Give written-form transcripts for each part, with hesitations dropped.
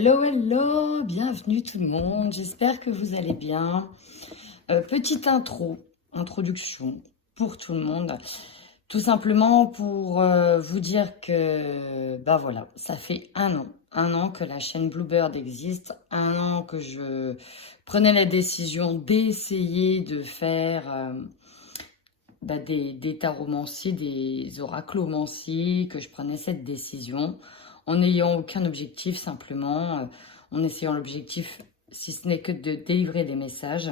Hello, hello, bienvenue tout le monde, j'espère que vous allez bien. Petite introduction pour tout le monde, tout simplement pour vous dire que, bah voilà, ça fait un an que la chaîne Bluebird existe, un an que je prenais la décision d'essayer de faire des taromancies, des oraclomancies, que je prenais cette décision en n'ayant aucun objectif, simplement en essayant l'objectif, si ce n'est que de délivrer des messages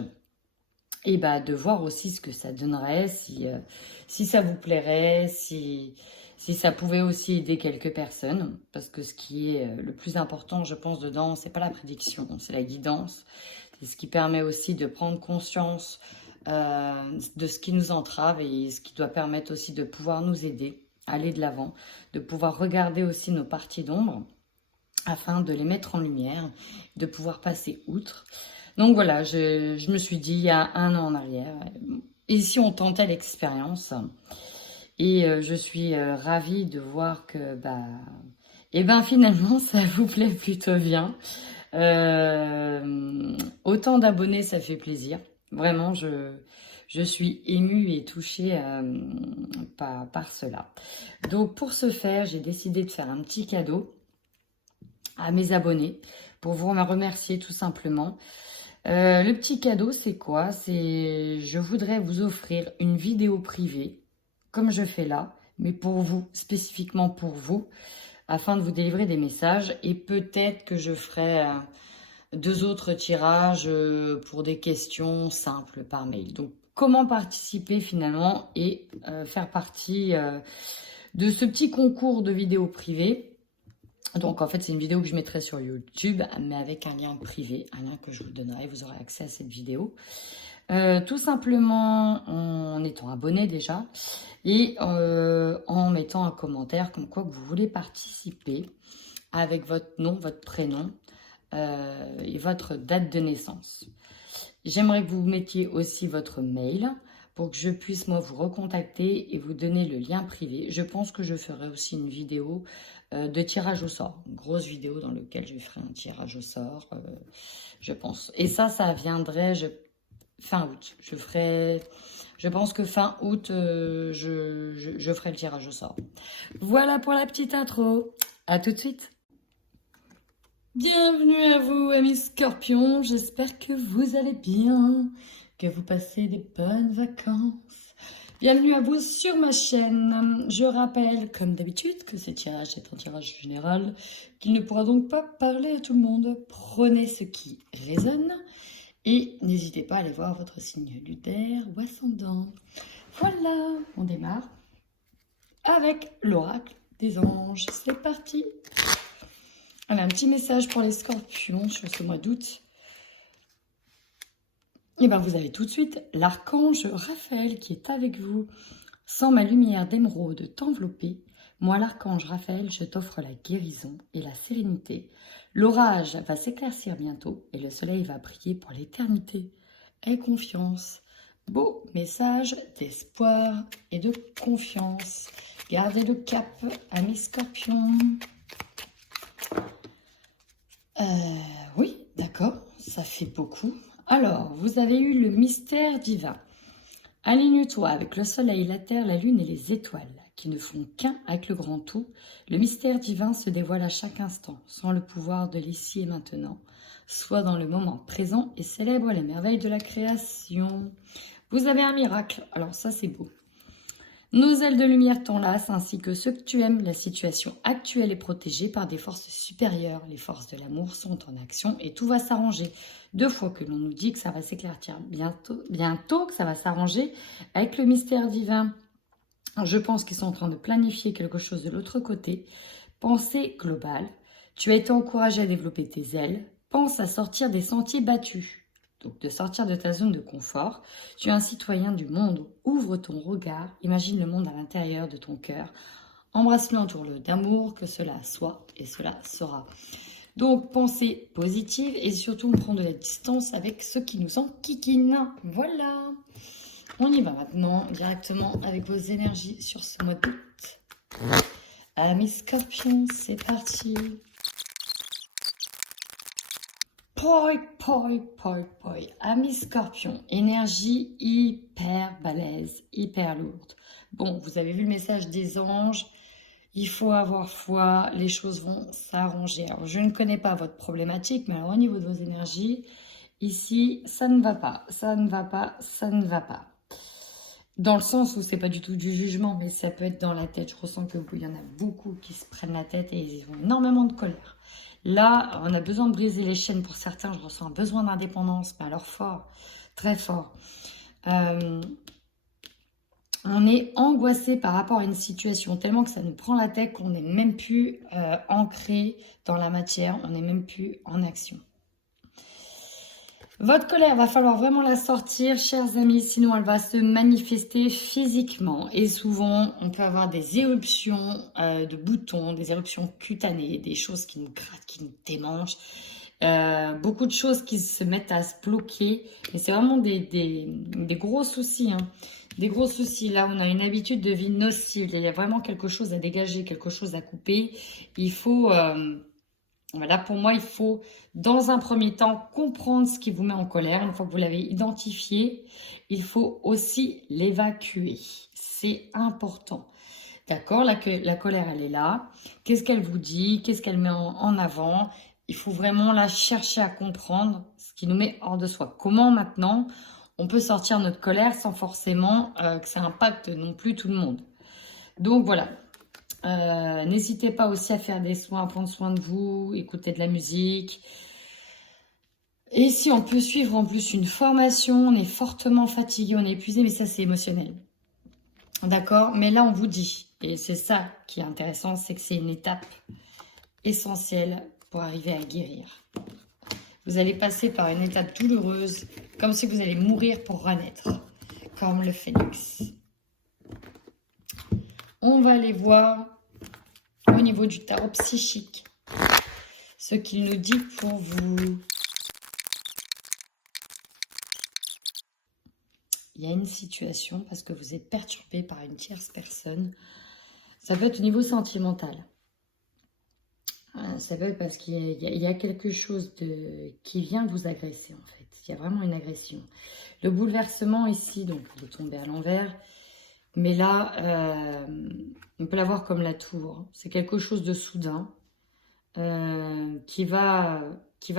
et de voir aussi ce que ça donnerait, si ça vous plairait, si ça pouvait aussi aider quelques personnes, parce que ce qui est le plus important, je pense, dedans, c'est pas la prédiction, c'est la guidance, c'est ce qui permet aussi de prendre conscience de ce qui nous entrave et ce qui doit permettre aussi de pouvoir nous aider à aller de l'avant, de pouvoir regarder aussi nos parties d'ombre afin de les mettre en lumière, de pouvoir passer outre. Donc voilà, je me suis dit il y a un an en arrière, et si on tentait l'expérience, et je suis ravie de voir que finalement ça vous plaît plutôt bien. Autant d'abonnés, ça fait plaisir. Vraiment, je suis émue et touchée par cela. Donc pour ce faire, j'ai décidé de faire un petit cadeau à mes abonnés pour vous remercier tout simplement. Le petit cadeau, c'est quoi? Je voudrais vous offrir une vidéo privée, comme je fais là, mais pour vous, spécifiquement pour vous, afin de vous délivrer des messages. Et peut-être que je ferai 2 autres tirages pour des questions simples par mail. Donc, comment participer finalement et faire partie de ce petit concours de vidéos privées. Donc, en fait, c'est une vidéo que je mettrai sur YouTube, mais avec un lien privé, un lien que je vous donnerai. Vous aurez accès à cette vidéo. Tout simplement en étant abonné déjà et en mettant un commentaire comme quoi que vous voulez participer avec votre nom, votre prénom et votre date de naissance. J'aimerais que vous mettiez aussi votre mail pour que je puisse moi vous recontacter et vous donner le lien privé. Je pense que je ferai aussi une vidéo de tirage au sort, une grosse vidéo dans laquelle je ferai un tirage au sort, je pense. Et ça viendrait fin août. Je pense que fin août, je ferai le tirage au sort. Voilà pour la petite intro. À tout de suite. Bienvenue à vous, amis scorpions. J'espère que vous allez bien, que vous passez des bonnes vacances. Bienvenue à vous sur ma chaîne. Je rappelle, comme d'habitude, que ce tirage est un tirage général, qu'il ne pourra donc pas parler à tout le monde. Prenez ce qui résonne et n'hésitez pas à aller voir votre signe lunaire ou ascendant. Voilà, on démarre avec l'oracle des anges. C'est parti. On a un petit message pour les scorpions sur ce mois d'août. Et vous avez tout de suite l'archange Raphaël qui est avec vous. Sans ma lumière d'émeraude t'envelopper, moi l'archange Raphaël, je t'offre la guérison et la sérénité. L'orage va s'éclaircir bientôt et le soleil va briller pour l'éternité. Aie confiance. Beau message d'espoir et de confiance. Gardez le cap, amis scorpions. Oui, d'accord, ça fait beaucoup. Alors, vous avez eu le mystère divin. Aligne-toi avec le soleil, la terre, la lune et les étoiles, qui ne font qu'un avec le grand tout. Le mystère divin se dévoile à chaque instant, sans le pouvoir de l'ici et maintenant. Sois dans le moment présent et célèbre les merveilles de la création. Vous avez un miracle, alors ça c'est beau. Nos ailes de lumière t'enlacent ainsi que ceux que tu aimes. La situation actuelle est protégée par des forces supérieures. Les forces de l'amour sont en action et tout va s'arranger. 2 fois que l'on nous dit que ça va s'éclaircir bientôt que ça va s'arranger avec le mystère divin. Je pense qu'ils sont en train de planifier quelque chose de l'autre côté. Pensée globale. Tu as été encouragé à développer tes ailes. Pense à sortir des sentiers battus. Donc, de sortir de ta zone de confort. Tu es un citoyen du monde. Ouvre ton regard. Imagine le monde à l'intérieur de ton cœur. Embrasse-le, entoure-le d'amour, que cela soit et cela sera. Donc, pensée positive et surtout, on prend de la distance avec ceux qui nous enquiquinent. Voilà. On y va maintenant directement avec vos énergies sur ce mois d'août. Amis scorpions, c'est parti. poi. Amis Scorpion, énergie hyper balèze, hyper lourde. Bon, vous avez vu le message des anges. Il faut avoir foi, les choses vont s'arranger. Alors, je ne connais pas votre problématique, mais alors, au niveau de vos énergies, ici, ça ne va pas, ça ne va pas, ça ne va pas. Dans le sens où c'est pas du tout du jugement, mais ça peut être dans la tête. Je ressens qu'il y en a beaucoup qui se prennent la tête et ils ont énormément de colère. Là, on a besoin de briser les chaînes pour certains. Je ressens un besoin d'indépendance, mais alors fort, très fort. On est angoissé par rapport à une situation tellement que ça nous prend la tête qu'on n'est même plus ancré dans la matière, on n'est même plus en action. Votre colère, va falloir vraiment la sortir, chers amis, sinon elle va se manifester physiquement. Et souvent, on peut avoir des éruptions de boutons, des éruptions cutanées, des choses qui nous grattent, qui nous démangent. Beaucoup de choses qui se mettent à se bloquer. Et c'est vraiment des gros soucis. Hein. Des gros soucis. Là, on a une habitude de vie nocive. Il y a vraiment quelque chose à dégager, quelque chose à couper. Il faut... Voilà, pour moi, il faut, dans un premier temps, comprendre ce qui vous met en colère. Une fois que vous l'avez identifié, il faut aussi l'évacuer. C'est important. D'accord, la colère, elle est là. Qu'est-ce qu'elle vous dit? Qu'est-ce qu'elle met en avant? Il faut vraiment la chercher à comprendre ce qui nous met hors de soi. Comment maintenant on peut sortir notre colère sans forcément que ça impacte non plus tout le monde. Donc voilà. N'hésitez pas aussi à faire des soins, à prendre soin de vous, écouter de la musique. Et si on peut suivre en plus une formation, on est fortement fatigué, on est épuisé, mais ça c'est émotionnel. D'accord? Mais là on vous dit, et c'est ça qui est intéressant, c'est que c'est une étape essentielle pour arriver à guérir. Vous allez passer par une étape douloureuse, comme si vous allez mourir pour renaître, comme le phénix. On va aller voir au niveau du tarot psychique ce qu'il nous dit pour vous. Il y a une situation parce que vous êtes perturbé par une tierce personne. Ça peut être au niveau sentimental. Ça peut être parce qu'il y a quelque chose qui vient vous agresser en fait. Il y a vraiment une agression. Le bouleversement ici, donc il est tombé à l'envers. Mais là, on peut la voir comme la tour. C'est quelque chose de soudain qui va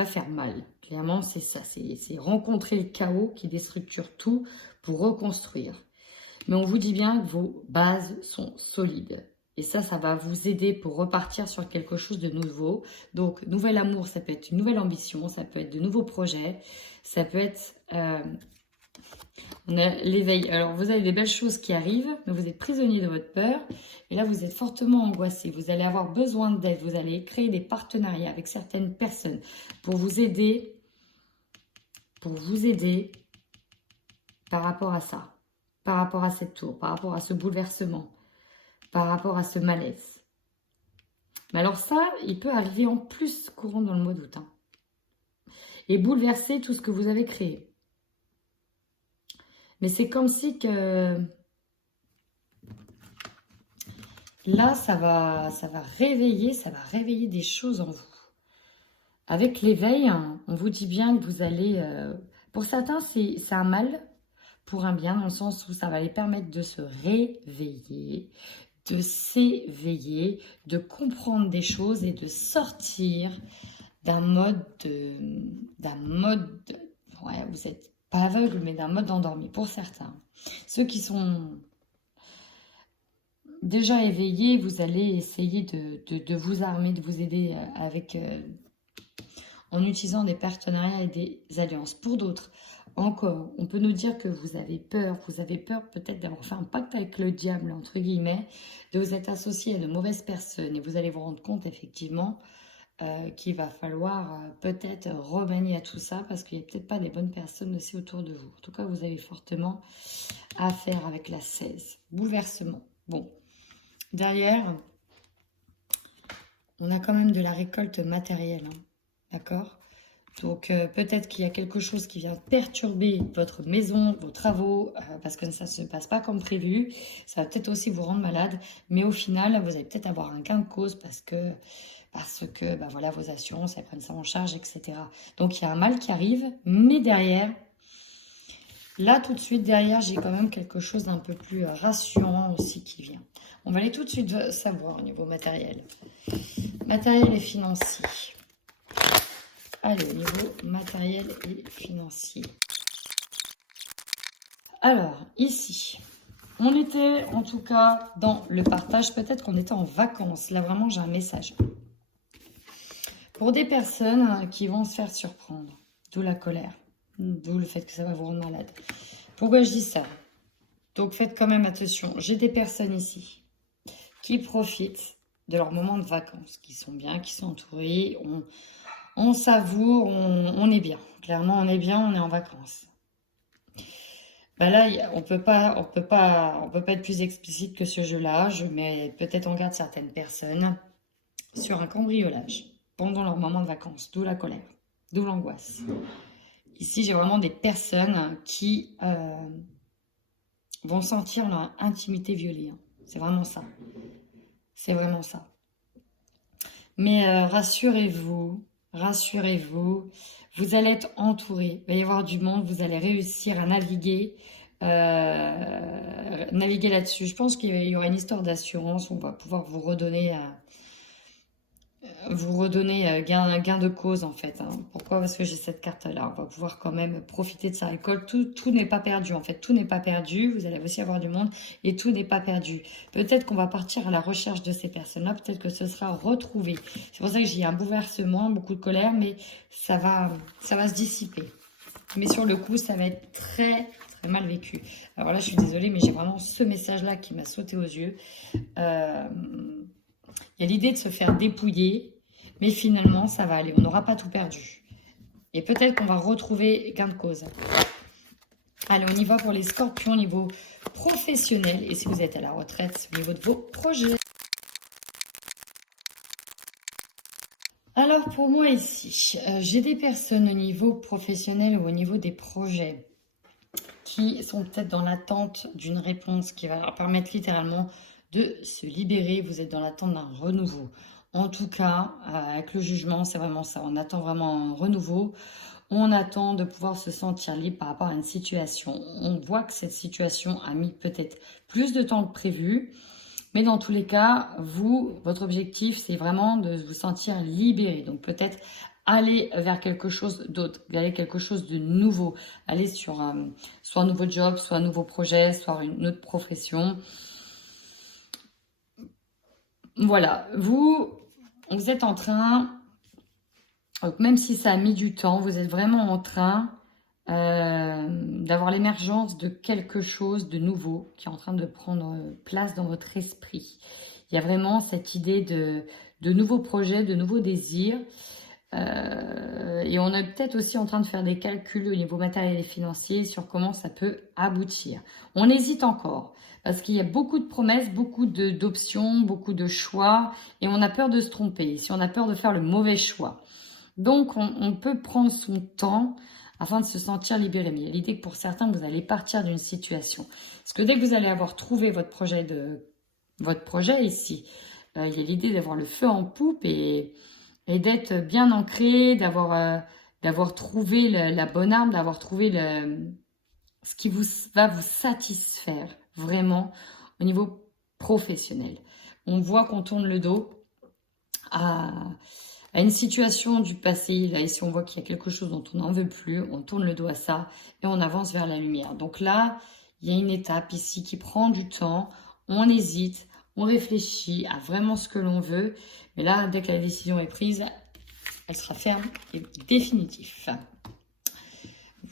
faire mal. Clairement, c'est ça. C'est rencontrer le chaos qui déstructure tout pour reconstruire. Mais on vous dit bien que vos bases sont solides. Et ça va vous aider pour repartir sur quelque chose de nouveau. Donc, nouvel amour, ça peut être une nouvelle ambition, ça peut être de nouveaux projets, ça peut être... on a l'éveil. Alors, vous avez des belles choses qui arrivent, mais vous êtes prisonnier de votre peur. Et là, vous êtes fortement angoissé. Vous allez avoir besoin d'aide. Vous allez créer des partenariats avec certaines personnes pour vous aider par rapport à ça, par rapport à cette tour, par rapport à ce bouleversement, par rapport à ce malaise. Mais alors ça, il peut arriver en plus courant dans le mois d'août. Hein, et bouleverser tout ce que vous avez créé. Mais c'est comme si que là, ça va réveiller des choses en vous. Avec l'éveil, on vous dit bien que vous allez... pour certains, c'est un mal pour un bien, dans le sens où ça va les permettre de se réveiller, de s'éveiller, de comprendre des choses et de sortir d'un mode... ouais, vous n'êtes pas aveugle, mais d'un mode endormi pour certains. Ceux qui sont déjà éveillés, vous allez essayer de vous armer, de vous aider avec... en utilisant des partenariats et des alliances. Pour d'autres, encore, on peut nous dire que vous avez peur peut-être d'avoir fait un pacte avec le diable, entre guillemets, de vous être associé à de mauvaises personnes, et vous allez vous rendre compte, effectivement, qu'il va falloir peut-être remanier à tout ça, parce qu'il n'y a peut-être pas des bonnes personnes aussi autour de vous. En tout cas, vous avez fortement à faire avec la 16. Bouleversement. Bon, derrière, on a quand même de la récolte matérielle, hein. D'accord? Donc, peut-être qu'il y a quelque chose qui vient perturber votre maison, vos travaux, parce que ça ne se passe pas comme prévu. Ça va peut-être aussi vous rendre malade. Mais au final, vous allez peut-être avoir un gain de cause parce que parce que bah voilà, vos assurances, elles prennent ça en charge, etc. Donc, il y a un mal qui arrive, mais derrière, là, tout de suite, derrière, j'ai quand même quelque chose d'un peu plus rassurant aussi qui vient. On va aller tout de suite savoir au niveau matériel. Matériel et financier. Allez, au niveau matériel et financier. Alors, ici, on était en tout cas dans le partage. Peut-être qu'on était en vacances. Là, vraiment, j'ai un message. Pour des personnes qui vont se faire surprendre. D'où la colère. D'où le fait que ça va vous rendre malade. Pourquoi je dis ça? Donc, faites quand même attention. J'ai des personnes ici qui profitent de leur moment de vacances, qui sont bien, qui sont entourés. On savoure, on est bien. Clairement, on est bien, on est en vacances. Ben là, on peut pas être plus explicite que ce jeu-là. Je mets peut-être en garde certaines personnes sur un cambriolage pendant leur moment de vacances, d'où la colère, d'où l'angoisse. Ici, j'ai vraiment des personnes qui vont sentir leur intimité violée. Hein. C'est vraiment ça. C'est vraiment ça. Mais rassurez-vous, vous allez être entouré. Il va y avoir du monde, vous allez réussir à naviguer là-dessus. Je pense qu'il y aura une histoire d'assurance. On va pouvoir vous redonner gain de cause en fait. Hein. Pourquoi? Parce que j'ai cette carte-là. On va pouvoir quand même profiter de sa récolte. Tout n'est pas perdu en fait. Tout n'est pas perdu. Vous allez aussi avoir du monde et tout n'est pas perdu. Peut-être qu'on va partir à la recherche de ces personnes-là. Peut-être que ce sera retrouvé. C'est pour ça que j'ai un bouleversement, beaucoup de colère, mais ça va se dissiper. Mais sur le coup, ça va être très très mal vécu. Alors là, je suis désolée, mais j'ai vraiment ce message-là qui m'a sauté aux yeux. Il y a l'idée de se faire dépouiller. Mais finalement, ça va aller. On n'aura pas tout perdu. Et peut-être qu'on va retrouver gain de cause. Allez, on y va pour les scorpions au niveau professionnel. Et si vous êtes à la retraite, au niveau de vos projets. Alors, pour moi ici, j'ai des personnes au niveau professionnel ou au niveau des projets qui sont peut-être dans l'attente d'une réponse qui va leur permettre littéralement de se libérer. Vous êtes dans l'attente d'un renouveau. En tout cas, avec le jugement, c'est vraiment ça. On attend vraiment un renouveau. On attend de pouvoir se sentir libre par rapport à une situation. On voit que cette situation a mis peut-être plus de temps que prévu. Mais dans tous les cas, votre objectif, c'est vraiment de vous sentir libéré. Donc peut-être aller vers quelque chose d'autre, aller quelque chose de nouveau. Aller sur soit un nouveau job, soit un nouveau projet, soit une autre profession. Voilà, vous êtes en train, même si ça a mis du temps, vous êtes vraiment en train d'avoir l'émergence de quelque chose de nouveau qui est en train de prendre place dans votre esprit. Il y a vraiment cette idée de nouveaux projets, de nouveaux désirs. Et on est peut-être aussi en train de faire des calculs au niveau matériel et financier sur comment ça peut aboutir. On hésite encore parce qu'il y a beaucoup de promesses, beaucoup d'options, beaucoup de choix et on a peur de se tromper. Si on a peur de faire le mauvais choix. Donc on peut prendre son temps afin de se sentir libéré. Mais il y a l'idée que pour certains, vous allez partir d'une situation. Parce que dès que vous allez avoir trouvé votre projet ici, il y a l'idée d'avoir le feu en poupe et d'être bien ancré, d'avoir trouvé la bonne arme, d'avoir trouvé ce qui va vous satisfaire vraiment au niveau professionnel. On voit qu'on tourne le dos à une situation du passé. Là, ici, on voit qu'il y a quelque chose dont on n'en veut plus. On tourne le dos à ça et on avance vers la lumière. Donc là, il y a une étape ici qui prend du temps. On hésite, on réfléchit à vraiment ce que l'on veut. Mais là, dès que la décision est prise, elle sera ferme et définitive.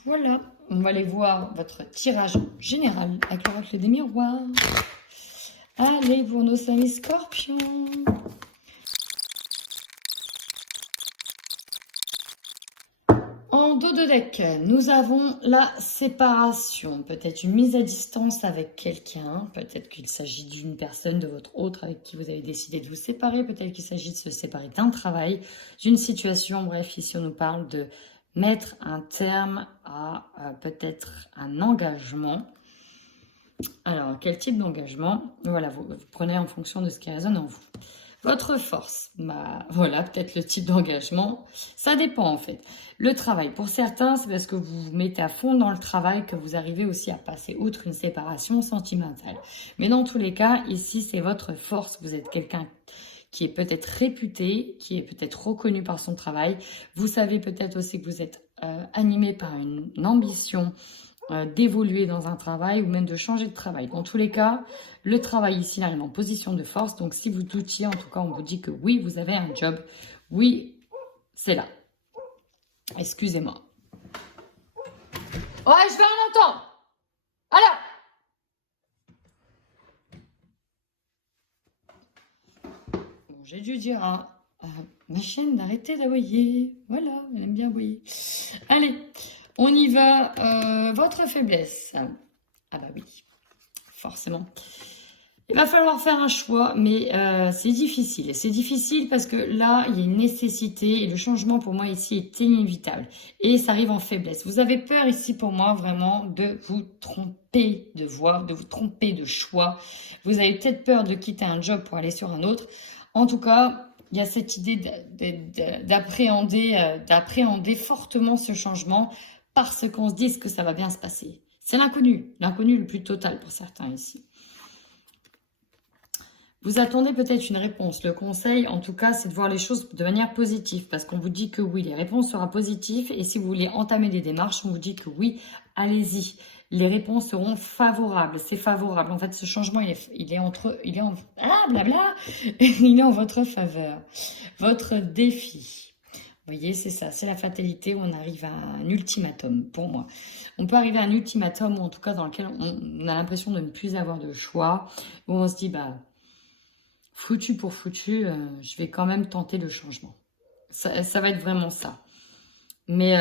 Voilà, on va aller voir votre tirage général avec l'oracle des miroirs. Allez, pour nos amis scorpions. En dos de deck, nous avons la séparation, peut-être une mise à distance avec quelqu'un, peut-être qu'il s'agit d'une personne de votre autre avec qui vous avez décidé de vous séparer, peut-être qu'il s'agit de se séparer d'un travail, d'une situation, bref, ici on nous parle de mettre un terme à peut-être un engagement. Alors, quel type d'engagement? Voilà, vous prenez en fonction de ce qui résonne en vous. Votre force, bah voilà, peut-être le type d'engagement, ça dépend en fait. Le travail, pour certains, c'est parce que vous vous mettez à fond dans le travail que vous arrivez aussi à passer outre une séparation sentimentale. Mais dans tous les cas, ici, c'est votre force. Vous êtes quelqu'un qui est peut-être réputé, qui est peut-être reconnu par son travail. Vous savez peut-être aussi que vous êtes animé par une ambition d'évoluer dans un travail ou même de changer de travail. Dans tous les cas, le travail ici arrive en position de force. Donc, si vous doutiez, en tout cas, on vous dit que oui, vous avez un job. Oui, c'est là. Excusez-moi. Ouais, je vais en entendre. Alors, bon, j'ai dû dire à ma chaîne d'arrêter d'aboyer. Voilà, elle aime bien aboyer. Allez, on y va. Votre faiblesse. Ah bah oui, forcément. Il va falloir faire un choix, mais c'est difficile. C'est difficile parce que là, il y a une nécessité et le changement pour moi ici est inévitable. Et ça arrive en faiblesse. Vous avez peur ici pour moi vraiment de vous tromper de voie, de vous tromper de choix. Vous avez peut-être peur de quitter un job pour aller sur un autre. En tout cas, il y a cette idée d'appréhender fortement ce changement parce qu'on se dit que ça va bien se passer. C'est l'inconnu le plus total pour certains ici. Vous attendez peut-être une réponse. Le conseil, en tout cas, c'est de voir les choses de manière positive parce qu'on vous dit que oui, les réponses seront positives et si vous voulez entamer des démarches, on vous dit que oui, allez-y. Les réponses seront favorables. C'est favorable. En fait, ce changement, il est en votre faveur. Votre défi. Vous voyez, c'est ça, c'est la fatalité où on arrive à un ultimatum, pour moi. On peut arriver à un ultimatum, ou en tout cas dans lequel on a l'impression de ne plus avoir de choix, où on se dit, bah, foutu pour foutu, je vais quand même tenter le changement. Ça va être vraiment ça. Mais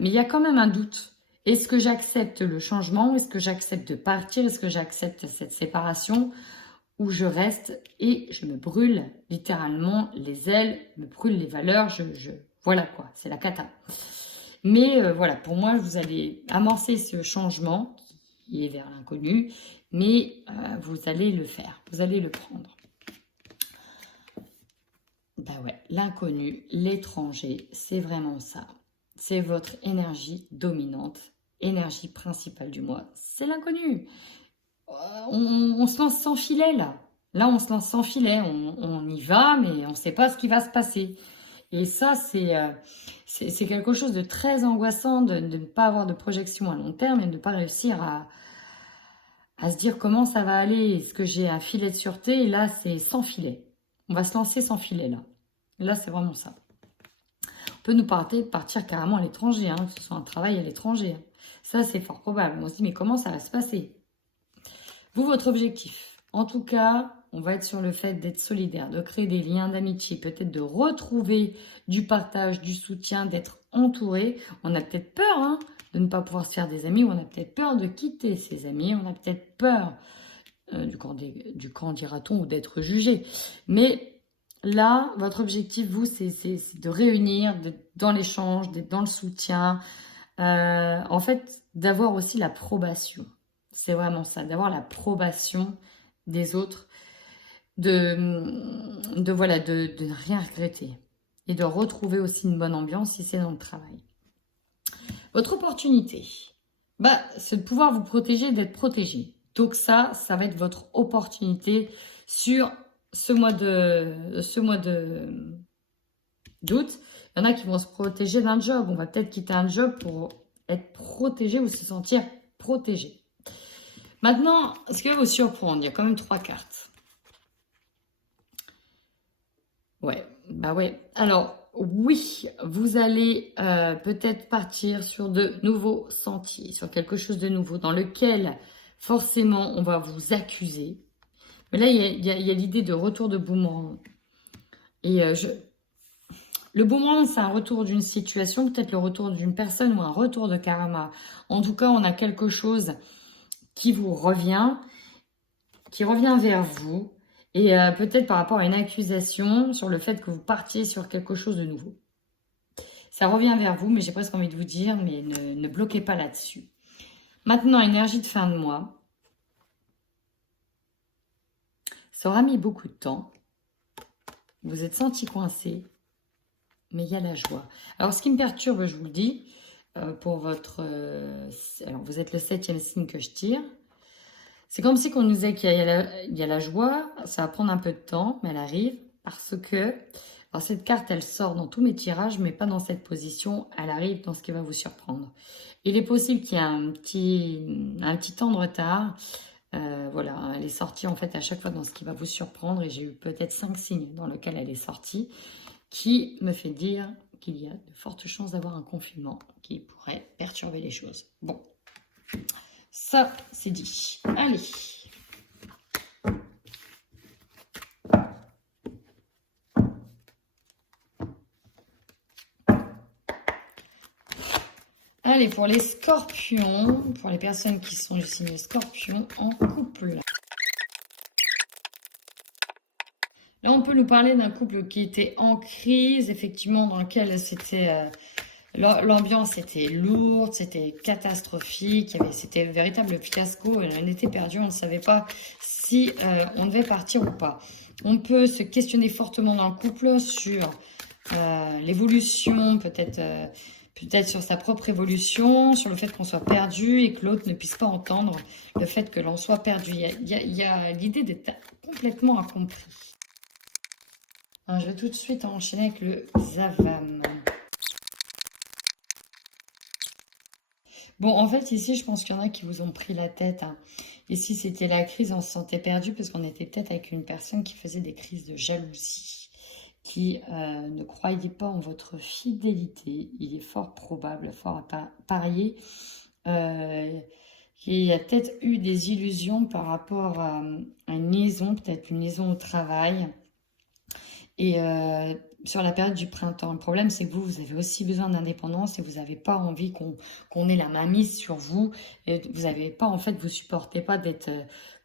il y a quand même un doute. Est-ce que j'accepte le changement? Est-ce que j'accepte de partir? Est-ce que j'accepte cette séparation? Ou je reste et je me brûle littéralement les ailes, me brûle les valeurs, voilà quoi, c'est la cata. Mais voilà, pour moi, vous allez amorcer ce changement qui est vers l'inconnu, mais vous allez le faire, vous allez le prendre. Bah ouais, l'inconnu, l'étranger, c'est vraiment ça. C'est votre énergie dominante, énergie principale du mois. C'est l'inconnu. On se lance sans filet là. Là, on se lance sans filet. On y va, mais on ne sait pas ce qui va se passer. Et ça, c'est quelque chose de très angoissant de ne pas avoir de projection à long terme et de ne pas réussir à se dire comment ça va aller. Est-ce que j'ai un filet de sûreté? Et là, c'est sans filet. On va se lancer sans filet là. Là, c'est vraiment ça. On peut nous partir carrément à l'étranger, hein, que ce soit un travail à l'étranger. Ça, c'est fort probable. On se dit, mais comment ça va se passer? Vous, votre objectif. En tout cas, on va être sur le fait d'être solidaire, de créer des liens d'amitié, peut-être de retrouver du partage, du soutien, d'être entouré. On a peut-être peur hein, de ne pas pouvoir se faire des amis, ou on a peut-être peur de quitter ses amis, on a peut-être peur du camp dira-t-on, ou d'être jugé. Mais là, votre objectif, vous, c'est de réunir, d'être dans l'échange, d'être dans le soutien. En fait, d'avoir aussi l'approbation. C'est vraiment ça, d'avoir l'approbation des autres, de ne rien regretter. Et de retrouver aussi une bonne ambiance si c'est dans le travail. Votre opportunité, bah, c'est de pouvoir vous protéger, d'être protégé. Donc ça va être votre opportunité sur ce mois d'août. Il y en a qui vont se protéger d'un job. On va peut-être quitter un job pour être protégé ou se sentir protégé. Maintenant, ce qui va vous surprendre, il y a quand même 3 cartes. Ouais, bah ouais. Alors, oui, vous allez peut-être partir sur de nouveaux sentiers, sur quelque chose de nouveau, dans lequel, forcément, on va vous accuser. Mais là, il y a l'idée de retour de boomerang. Et le boomerang, c'est un retour d'une situation, peut-être le retour d'une personne ou un retour de karma. En tout cas, on a quelque chose qui vous revient, vers vous. Et peut-être par rapport à une accusation sur le fait que vous partiez sur quelque chose de nouveau. Ça revient vers vous, mais j'ai presque envie de vous dire, mais ne bloquez pas là-dessus. Maintenant, énergie de fin de mois. Ça aura mis beaucoup de temps. vous vous êtes senti coincé, mais il y a la joie. Alors, ce qui me perturbe, je vous le dis, pour votre... alors, vous êtes le 7e signe que je tire. C'est comme si on nous disait qu'il y a la joie, ça va prendre un peu de temps, mais elle arrive parce que... Alors, cette carte, elle sort dans tous mes tirages, mais pas dans cette position. Elle arrive dans ce qui va vous surprendre. Il est possible qu'il y ait un petit temps de retard. Voilà, elle est sortie en fait à chaque fois dans ce qui va vous surprendre. Et j'ai eu peut-être 5 signes dans lesquels elle est sortie, qui me fait dire qu'il y a de fortes chances d'avoir un confinement qui pourrait perturber les choses. Bon, ça c'est dit. Allez. Allez, pour les scorpions, pour les personnes qui sont du signe scorpion en couple. Là, on peut nous parler d'un couple qui était en crise, effectivement, dans lequel c'était l'ambiance était lourde, c'était catastrophique, c'était un véritable fiasco, on était perdu, on ne savait pas si on devait partir ou pas. On peut se questionner fortement dans le couple sur l'évolution, peut-être sur sa propre évolution, sur le fait qu'on soit perdu et que l'autre ne puisse pas entendre le fait que l'on soit perdu. Il y a l'idée d'être complètement incompris. Alors, je vais tout de suite enchaîner avec le Zavam. Bon, en fait, ici, je pense qu'il y en a qui vous ont pris la tête. Hein. Ici, c'était la crise, on se sentait perdu parce qu'on était peut-être avec une personne qui faisait des crises de jalousie, qui ne croyait pas en votre fidélité. Il est fort probable, fort à parier, qu'il y a peut-être eu des illusions par rapport à une liaison, peut-être une liaison au travail. Et sur la période du printemps, le problème, c'est que vous avez aussi besoin d'indépendance et vous n'avez pas envie qu'on ait la main mise sur vous. Et vous n'avez pas, en fait, vous supportez pas d'être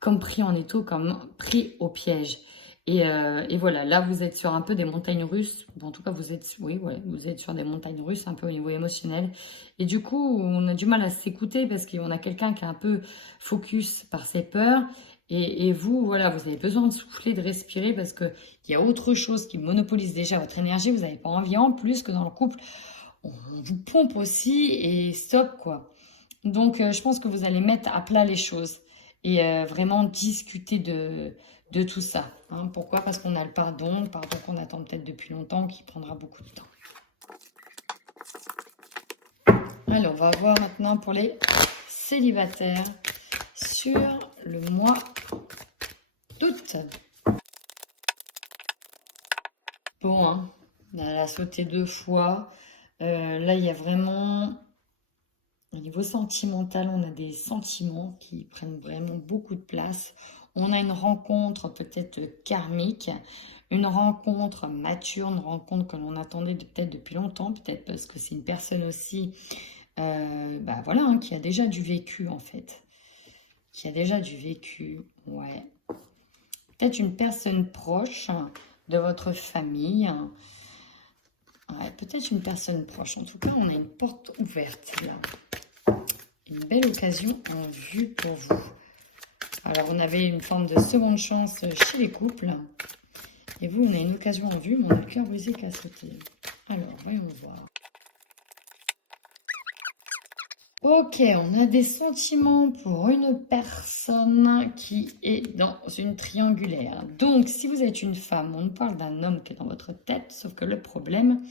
comme pris en étau, comme pris au piège. Et voilà, là, vous êtes sur un peu des montagnes russes. Bon, en tout cas, vous êtes sur des montagnes russes, un peu au niveau émotionnel. Et du coup, on a du mal à s'écouter parce qu'on a quelqu'un qui est un peu focus par ses peurs. Et vous, voilà, vous avez besoin de souffler, de respirer parce qu'il y a autre chose qui monopolise déjà votre énergie. Vous n'avez pas envie en plus que dans le couple, on vous pompe aussi et stop, quoi. Donc, je pense que vous allez mettre à plat les choses et vraiment discuter de tout ça. Hein. Pourquoi? Parce qu'on a le pardon qu'on attend peut-être depuis longtemps, qui prendra beaucoup de temps. Alors, on va voir maintenant pour les célibataires sur le mois d'août. Bon, hein, elle a sauté 2 fois. Là, il y a vraiment, au niveau sentimental, on a des sentiments qui prennent vraiment beaucoup de place. On a une rencontre peut-être karmique, une rencontre mature, une rencontre que l'on attendait peut-être depuis longtemps, peut-être parce que c'est une personne aussi, voilà, hein, qui a déjà du vécu en fait. Qui a déjà du vécu, ouais. Peut-être une personne proche de votre famille. Ouais, peut-être une personne proche. En tout cas, on a une porte ouverte là. Une belle occasion en vue pour vous. Alors, on avait une forme de seconde chance chez les couples. Et vous, on a une occasion en vue, mais on a le cœur brisé qui a sauté. Alors, voyons voir. Ok, on a des sentiments pour une personne qui est dans une triangulaire. Donc, si vous êtes une femme, on nous parle d'un homme qui est dans votre tête, sauf que le problème,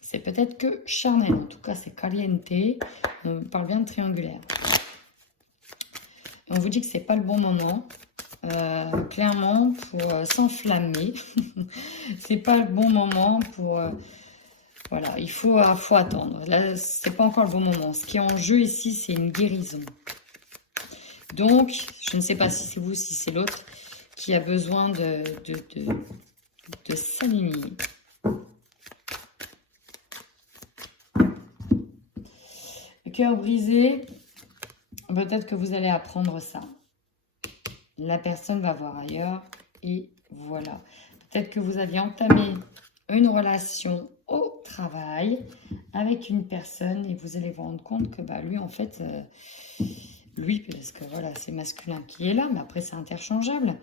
c'est peut-être que charnel. En tout cas, c'est caliente. On parle bien de triangulaire. On vous dit que c'est pas le bon moment, clairement, pour s'enflammer. C'est pas le bon moment pour... voilà, il faut attendre. Là, c'est pas encore le bon moment. Ce qui est en jeu ici, c'est une guérison. Donc, je ne sais pas si c'est vous, si c'est l'autre, qui a besoin de s'aligner. Le cœur brisé, peut-être que vous allez apprendre ça. La personne va voir ailleurs et voilà. Peut-être que vous aviez entamé une relation au travail avec une personne et vous allez vous rendre compte que lui en fait lui, parce que voilà, c'est masculin qui est là, mais après c'est interchangeable,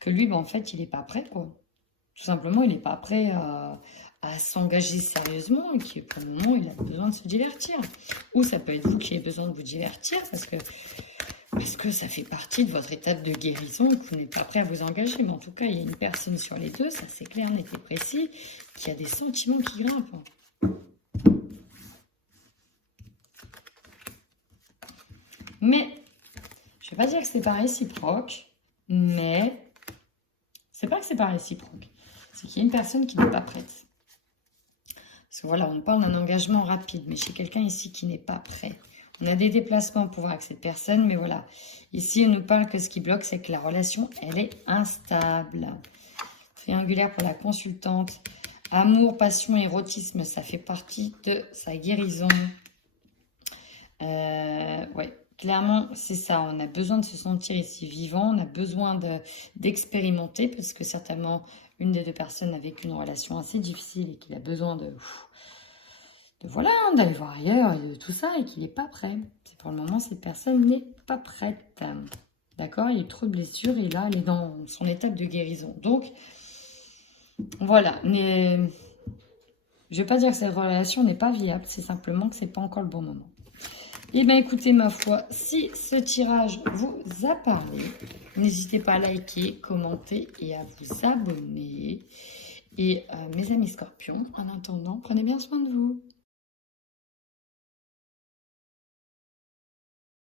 que lui en fait il n'est pas prêt, quoi. Tout simplement, il n'est pas prêt à s'engager sérieusement et qui, pour le moment, il a besoin de se divertir. Ou ça peut être vous qui avez besoin de vous divertir parce que ça fait partie de votre étape de guérison et que vous n'êtes pas prêt à vous engager. Mais en tout cas, il y a une personne sur les deux, ça c'est clair, net et précis, qui a des sentiments qui grimpent. Mais, je ne vais pas dire que c'est pas réciproque, mais c'est pas que c'est pas réciproque. C'est qu'il y a une personne qui n'est pas prête. Parce que voilà, on parle d'un engagement rapide, mais chez quelqu'un ici qui n'est pas prêt. On a des déplacements pour voir avec cette personne, mais voilà. Ici, on nous parle que ce qui bloque, c'est que la relation, elle est instable. Triangulaire pour la consultante. Amour, passion, érotisme, ça fait partie de sa guérison. Ouais, clairement, c'est ça. On a besoin de se sentir ici vivant. On a besoin d'expérimenter parce que certainement, une des deux personnes a vécu une relation assez difficile et qu'il a besoin voilà, d'aller voir ailleurs et de tout ça et qu'il n'est pas prêt. C'est pour le moment, cette personne n'est pas prête. D'accord? Il y a eu trop de blessures et là, elle est dans son étape de guérison. Donc, voilà. Mais je ne vais pas dire que cette relation n'est pas viable. C'est simplement que ce n'est pas encore le bon moment. Eh bien, écoutez, ma foi, si ce tirage vous a parlé, n'hésitez pas à liker, commenter et à vous abonner. Et mes amis scorpions, en attendant, prenez bien soin de vous.